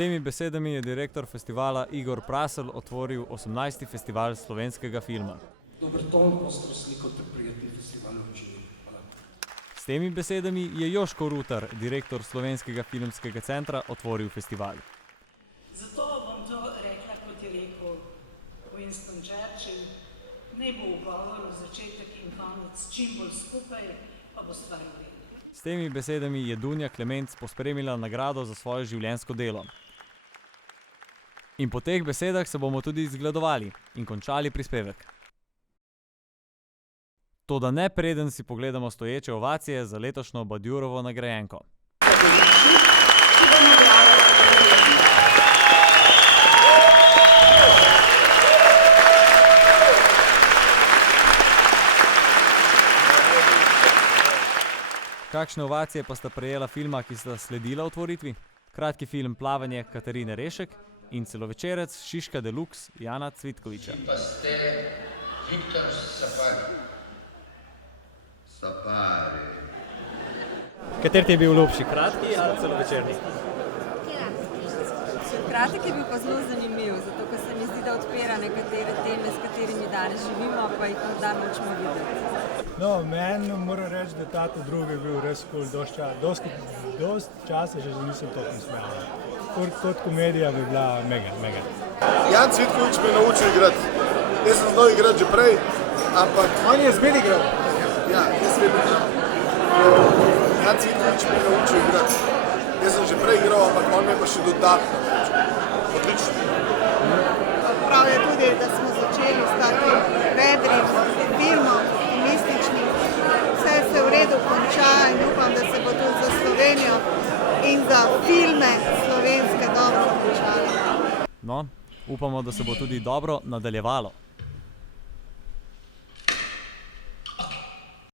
temi besedami je direktor festivala Igor Prasel otvoril 18. festival slovenskega filma. Dober ton, ostro sliko ter prijetni festival učinil. Hvala. S temi besedami je Joško Rutar, direktor Slovenskega filmskega centra, otvoril festival. Zato bom to rekla, kot je rekel Winston Churchill, ne bo v govoru začetek in konec, čim bolj skupaj, pa bo stvar v redu. S temi besedami je Dunja Klemenc pospremila nagrado za svoje življenjsko delo. In po teh besedah se bomo tudi zgledovali in končali prispevek. Toda ne preden si pogledamo stoječe ovacije za letošnjo Badjurovo nagrajenko. Kakšne ovacije pa sta prejela filma, ki sta sledila otvoritvi? Kratki film Plavanje Katarine Rešek in celovečerec Šiška Deluxe Jana Cvitkoviča. Pa ste Viktor Sapari. Sapari. Kateri ti je bil ljubši, kratki ali celovečerni? Kratek je bil pa zelo zanimiv, zato ker se mi zdi, da odpira nekatere teme, s katerimi danes živimo, pa jih morda nočemo videti. No, meni moram reči, da ta drugi je bil res kul, dosti časa že nisem toliko nasmejal. Kot komedija bi bila mega. Jan Cvitkovič me je naučil igrati. Jaz sem znal igrati že prej, ampak... On je zbir igral? Ja, jaz sem igral. Jan Cvitkovič me je naučil igrati. Jaz sem že prej igral, ampak on me pa še dodatno naučil. Odlično. Prav je tudi, da smo začeli s takim vedrim filmom, mističnim. Vse se v redu konča in upam, da se bo tudi za Slovenijo in za filme slovenske dobro končalo. No, upamo, da se bo tudi dobro nadaljevalo.